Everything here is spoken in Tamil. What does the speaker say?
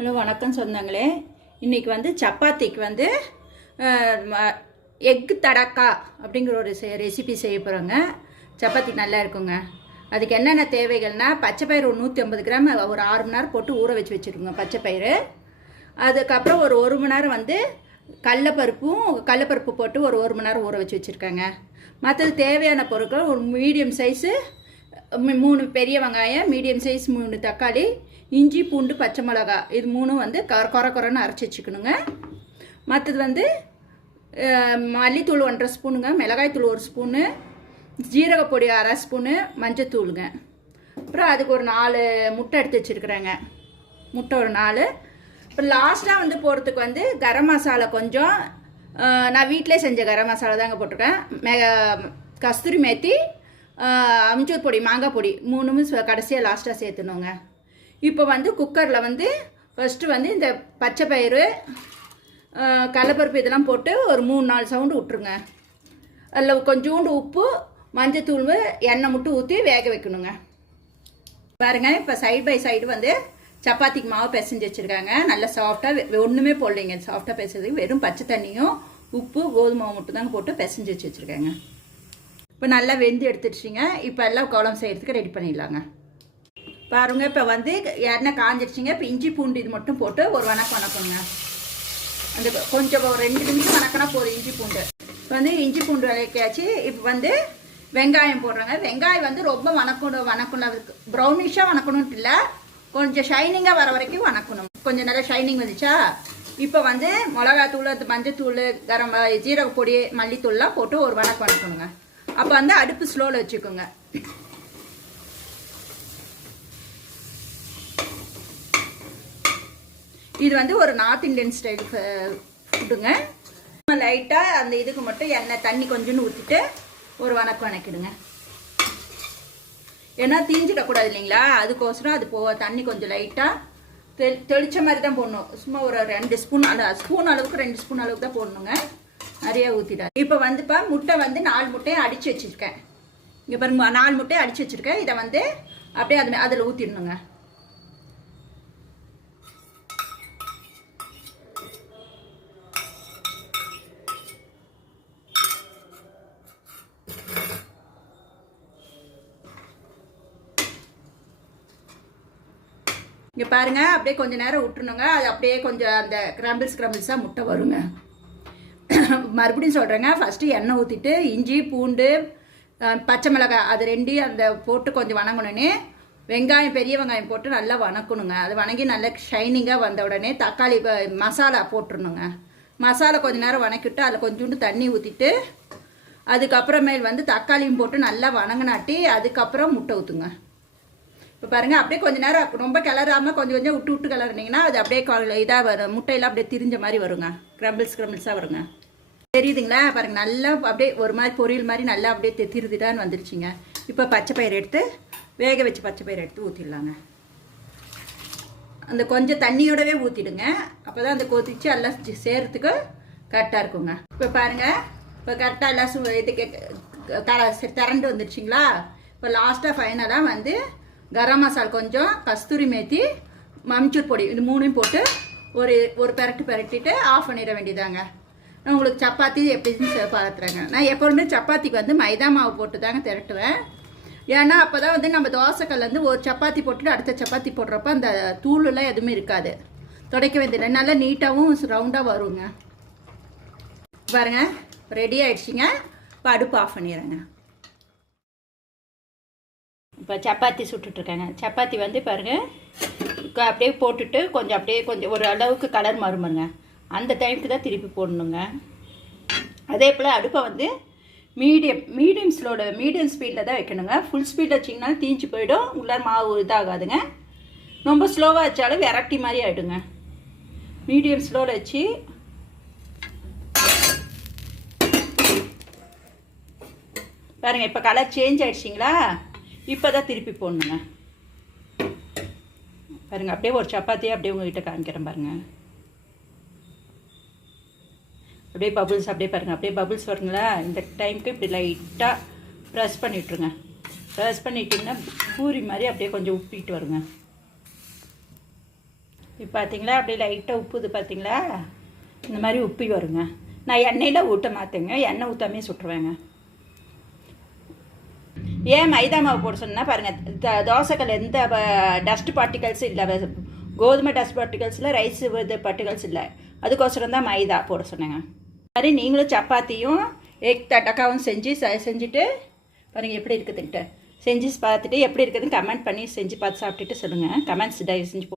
ஹலோ வணக்கம் சொந்தங்களே. இன்றைக்கி வந்து சப்பாத்திக்கு வந்து எக்கு தடக்கா அப்படிங்கிற ஒரு ரெசிபி செய்ய போகிறோங்க. சப்பாத்தி நல்லா இருக்குங்க. அதுக்கு என்னென்ன தேவைகள்னால், பச்சைப்பயிறு ஒரு 150 கிராம் ஒரு 6 மணி நேரம் போட்டு ஊற வச்சுருங்க பச்சைப்பயிறு. அதுக்கப்புறம் ஒரு மணி நேரம் வந்து கடலப்பருப்பு போட்டு ஒரு மணி நேரம் ஊற வச்சுருக்கேங்க. மற்றது தேவையான பொருட்கள் ஒரு மீடியம் சைஸு 3 பெரிய வெங்காயம், மீடியம் சைஸ் 3 தக்காளி, இஞ்சி பூண்டு பச்சை மிளகா, இது 3 வந்து கொரன்னு அரைச்சி வச்சுக்கணுங்க. மற்றது வந்து மல்லித்தூள் 1.5 ஸ்பூனுங்க, மிளகாய்த்தூள் 1 ஸ்பூனு, ஜீரகப்பொடி 1/2 ஸ்பூனு, மஞ்சத்தூளுங்க. அப்புறம் அதுக்கு ஒரு 4 முட்டை எடுத்து வச்சுருக்குறேங்க. முட்டை ஒரு 4. இப்போ லாஸ்ட்டாக வந்து போடுறதுக்கு வந்து கரம் மசாலா கொஞ்சம், நான் வீட்டிலே செஞ்ச கரம் மசாலா தாங்க போட்டிருக்கேன். கஸ்தூரி மேத்தி, அம்ச்சூர் பொடி, மாங்காய் பொடி 3 கடைசியாக லாஸ்ட்டாக சேர்த்துணுங்க. இப்போ வந்து குக்கரில் வந்து ஃபஸ்ட்டு வந்து இந்த பச்சைப்பயிறு, கடலப்பருப்பு இதெல்லாம் போட்டு ஒரு 3-4 சவுண்டு விட்டுருங்க. அதில் கொஞ்சோண்டு உப்பு, மஞ்சத்தூள், எண்ணெய் மட்டும் ஊற்றி வேக வைக்கணுங்க. பாருங்கள், இப்போ சைடு பை சைடு வந்து சப்பாத்திக்கு மாவு பிசைஞ்சு வச்சுருக்காங்க. நல்லா சாஃப்டாக, ஒன்றுமே போடலைங்க. சாஃப்டாக பிசைறதுக்கு வெறும் பச்சை தண்ணியும் உப்பு கோதுமை மாவு மட்டும் தாங்க போட்டு பிசைஞ்சு வச்சுருக்காங்க. இப்போ நல்லா வெந்து எடுத்துடுச்சிங்க. இப்போ எல்லாம் குழம்பு செய்கிறதுக்கு ரெடி பண்ணிடலாங்க. பாருங்கள், இப்போ வந்து எண்ணெய் காஞ்சிடுச்சிங்க. இப்போ இஞ்சி பூண்டு இது மட்டும் போட்டு ஒரு வணக்கணுங்க. அந்த கொஞ்சம் ஒரு 2 நிமிஷம் வணக்கினா போதும் இஞ்சி பூண்டு. இப்போ வந்து இஞ்சி பூண்டு வதக்கியாச்சு. இப்போ வந்து வெங்காயம் போடுறாங்க. வெங்காயம் வந்து ரொம்ப வணக்கணும் ப்ரௌனிஷாக வணக்கணும்ட்டு இல்லை, கொஞ்சம் ஷைனிங்காக வர வரைக்கும் வணக்கணும். கொஞ்சம் நல்லா ஷைனிங் வந்துச்சா, இப்போ வந்து மிளகாத்தூள், மஞ்சத்தூள், ஜீரக பொடி, மல்லித்தூள்லாம் போட்டு ஒரு வணக்கணுங்க. அப்போ வந்து அடுப்பு ஸ்லோவில் வச்சுக்கோங்க. இது வந்து ஒரு நார்த் இந்தியன் ஸ்டைல் ஃபுட்டுங்க. லைட்டாக அந்த இதுக்கு மட்டும் எண்ணெய் தண்ணி கொஞ்சோன்னு ஊற்றிட்டு ஒரு வணக்கிடுங்க. ஏன்னா தீஞ்சிடக்கூடாது இல்லைங்களா, அதுக்கோசரம் அது தண்ணி கொஞ்சம் லைட்டாக தெளிச்ச மாதிரி தான் போடணும். சும்மா ஒரு 2 ஸ்பூன் அளவுக்கு 2 ஸ்பூன் அளவுக்கு தான் போடணுங்க. நிறைய ஊற்றிட்டாரு. இப்போ வந்துப்பா முட்டை வந்து 4 முட்டையை அடித்து வச்சுருக்கேன். இங்கே பாருங்க, 4 முட்டையை அடித்து வச்சுருக்கேன். இதை வந்து அப்படியே அதில் ஊற்றிடணுங்க. இங்கே பாருங்கள், அப்படியே கொஞ்சம் நேரம் விட்டுணுங்க. அது அப்படியே கொஞ்சம் அந்த கிரம்பிள்ஸாக முட்டை வருங்க. மறுபடியும் சொல்கிறேங்க, ஃபஸ்ட்டு எண்ணெய் ஊற்றிட்டு இஞ்சி பூண்டு பச்சை மிளகாய் அது 2 அந்த போட்டு கொஞ்சம் வணங்கணுன்னே வெங்காயம், பெரிய வெங்காயம் போட்டு நல்லா வணக்கணுங்க. அது வணங்கி நல்லா ஷைனிங்காக வந்த உடனே தக்காளி மசாலா போட்டுருணுங்க. மசாலா கொஞ்சம் நேரம் வணக்கிட்டு அதில் கொஞ்சோண்டு தண்ணி ஊற்றிட்டு அதுக்கப்புறமேல் வந்து தக்காளியும் போட்டு நல்லா வணங்கினாட்டி அதுக்கப்புறம் முட்டை ஊற்றுங்க. இப்போ பாருங்கள், அப்படியே கொஞ்சம் நேரம் ரொம்ப கிளறாமல் கொஞ்சம் விட்டு கிளறினீங்கன்னா அது அப்படியே இதாக வரும். முட்டையெல்லாம் அப்படியே திரிஞ்ச மாதிரி வருங்க. கிரம்பிள்ஸாக வருங்க. தெரியுதுங்களா? பாருங்கள், நல்லா அப்படியே ஒரு மாதிரி பொரியல் மாதிரி நல்லா அப்படியே திருதிடான்னு வந்துருச்சுங்க. இப்போ பச்சைப்பயிறு எடுத்து வேக வச்சு பச்சைப்பயிறு எடுத்து ஊற்றிடலாங்க. அந்த கொஞ்சம் தண்ணியோடவே ஊற்றிடுங்க. அப்போ தான் அந்த கொதிச்சு எல்லாம் சேர்த்துக்கு கரெக்டாக இருக்குங்க. இப்போ பாருங்கள், இப்போ கரெக்டாக எல்லாம் இதுக்கு திரண்டு வந்துருச்சிங்களா. இப்போ லாஸ்ட்டாக ஃபைனலாக வந்து கரம் மசாலா கொஞ்சம், கஸ்தூரி மேத்தி, அம்ச்சூர் பொடி, இது 3 போட்டு ஒரு பெரட்டிட்டு ஆஃப் பண்ணிட வேண்டியதாங்க. நான் உங்களுக்கு சப்பாத்தி எப்படின்னு பார்த்துறேங்க. நான் எப்போதுமே சப்பாத்திக்கு வந்து மைதா மாவு போட்டு தாங்க திரட்டுவேன். ஏன்னா அப்போ தான் வந்து நம்ம தோசைக்கல்லேருந்து ஒரு சப்பாத்தி போட்டுட்டு அடுத்த சப்பாத்தி போடுறப்ப அந்த தூளெல்லாம் எதுவுமே இருக்காது. துடைக்க வேண்டியதில்லை, நல்லா நீட்டாகவும் ரவுண்டாக வருங்க. பாருங்கள், ரெடி ஆகிடுச்சிங்க. இப்போ அடுப்பு ஆஃப் பண்ணிடுறேங்க. இப்போ சப்பாத்தி சுட்டுட்ருக்கேங்க. சப்பாத்தி வந்து பாருங்கள், அப்படியே போட்டுட்டு கொஞ்சம் ஒரு அளவுக்கு கலர் மாறுமாங்க. அந்த டைமுக்கு தான் திருப்பி போடணுங்க. அதே போல் அடுப்பை வந்து மீடியம் ஸ்பீடில் தான் வைக்கணுங்க. ஃபுல் ஸ்பீடில் வச்சிங்கன்னா தீஞ்சு போயிடும், உள்ளார மாவு இதாகாதுங்க. ரொம்ப ஸ்லோவாக வச்சாலும் விரட்டி மாதிரி ஆகிடுங்க. மீடியம் ஸ்லோவில் வச்சு பாருங்கள். இப்போ கலர் சேஞ்ச் ஆகிடுச்சிங்களா, இப்போ தான் திருப்பி போடணுங்க. பாருங்கள், அப்படியே ஒரு சப்பாத்தியை அப்படியே உங்கள்கிட்ட காமிக்கிறேன் பாருங்கள். அப்படியே பபுள்ஸ் அப்படியே பாருங்கள், அப்படியே பபுள்ஸ் வருங்களா. இந்த டைமுக்கு இப்படி லைட்டாக ப்ரெஸ் பண்ணிவிட்ருங்க. ப்ரெஸ் பண்ணிட்டிங்கன்னா பூரி மாதிரி அப்படியே கொஞ்சம் உப்பிட்டு வருங்க. இப்போ பார்த்தீங்களா அப்படியே லைட்டாக உப்புது பார்த்தீங்களா, இந்த மாதிரி உப்பி வருங்க. நான் எண்ணெயில் ஊற்ற மாற்றேங்க, எண்ணெய் ஊற்றாமே சுட்டுருவேங்க. ஏன் மைதா மாவு போட சொன்னால் பாருங்கள், தோசைக்கல் எந்த டஸ்ட் பார்ட்டிகல்ஸும் இல்லை, கோதுமை டஸ்ட் பார்ட்டிகல்ஸில் ரைஸ் இது பார்ட்டிகல்ஸ் இல்லை, அதுக்கோசரம் தான் மைதா போட சொன்னேங்க. மாதிரி நீங்களும் சப்பாத்தியும் எக் தட்டக்காவும் செஞ்சுட்டு பாருங்கள் எப்படி இருக்குதுன்ட்டு செஞ்சு பார்த்துட்டு எப்படி இருக்குதுன்னு கமெண்ட் பண்ணி செஞ்சு பார்த்து சாப்பிட்டுட்டு சொல்லுங்கள். கமெண்ட்ஸ் தயவு செஞ்சு